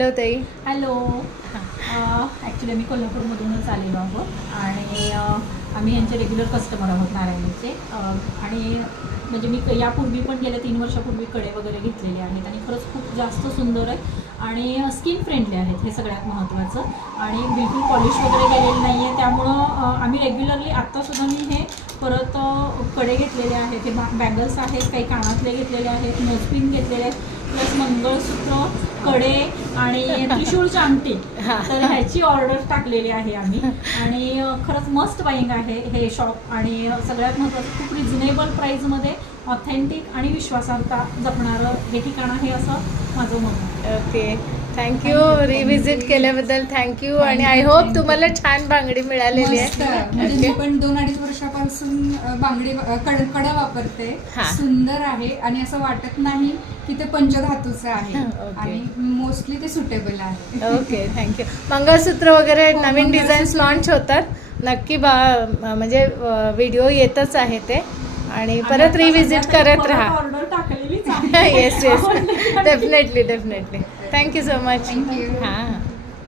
Hello ताई. Hello. Actually आम्ही कोल्हापूरमधूनच आलेलो आहोत आणि आम्ही यांचे रेग्युलर कस्टमर आहोत नारायणीचे. आणि म्हणजे मी यापूर्वी पण गेल्या 3 वर्षापूर्वी कडे वगैरे घेतलेले आहेत आणि खरंच खूप जास्त सुंदर आहेत आणि स्किन फ्रेंडली आहेत, हे सगळ्यात महत्त्वाचं. आणि बिलकुल पॉलिश वगैरे गेलेलं नाही आहे, त्यामुळं आम्ही रेग्युलरली आत्तासुद्धा मी हे परत कडे घेतलेले आहेत, हे बँगल्स आहेत, काही कानातले घेतलेले आहेत, नोजपिन घेतलेले आहेत, प्लस मंगळसूत्र, कडे आणि त्रिशूळच्या अंगठी. तर ह्याची ऑर्डर टाकलेली आहे आम्ही आणि खरंच मस्ट बाईंग आहे हे शॉप. आणि सगळ्यात महत्त्वाचं खूप रिझनेबल प्राईजमध्ये ऑथेंटिक आणि विश्वासार्हता जपणारं हे ठिकाण आहे असं माझं मत आहे. Okay, thank you. रिव्हिजिट केल्याबद्दल थँक्यू. आणि आय होप तुम्हाला छान बांगडी मिळालेली आहे. म्हणजे मी पण 2-2.5 वर्षापासून बांगडी कडा वापरते. सुंदर आहे आणि असं वाटत नाही की ते पंचधातूचं आहे आणि मोस्टली ते सुटेबल आहे. Okay, thank you. मंगळसूत्र वगैरे नवीन डिझाईन्स लॉन्च होतात नक्की म्हणजे व्हिडिओ येतच आहे ते. आणि परत रिव्हिजिट करत राहा. ऑर्डर टाकलेलीच yes yes, definitely definitely. Thank you so much. Thank you. हां.